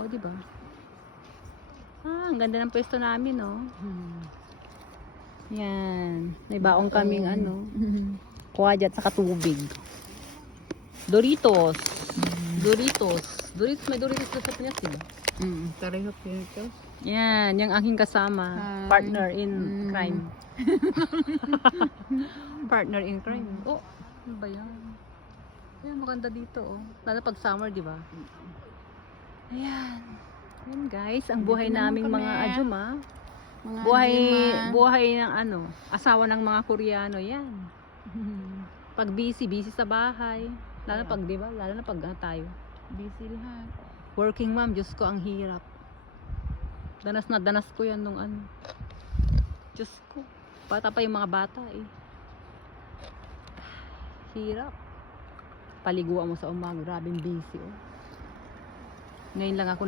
O, di ba? Ang ganda ng pwesto namin, no? Yan. May baong kaming kuwadyat sa katubig. Doritos. Doritos. May Doritos sa Pinas, di ba? Pareho Doritos. Yan, yung aking kasama. Hi. Partner in crime. Partner in crime. Oh, ano ba yan? Ayan, maganda dito, oh. Lalo pag summer, di ba? Ayan. Ayan, guys. Ang buhay Dito naman naming kami. mga ajuma. Mga Buhay ng asawa ng mga Koreano, yan. Pag busy sa bahay. Lalo pag, di ba? Lalo na pag tayo. busy lahat. Working mom, Diyos ko, ang hirap. Danas na danas ko yan nung Diyos ko. Bata pa yung mga bata, eh. Hirap. Paliguan mo sa umaga. Grabing busy, oh. Ngayon lang ako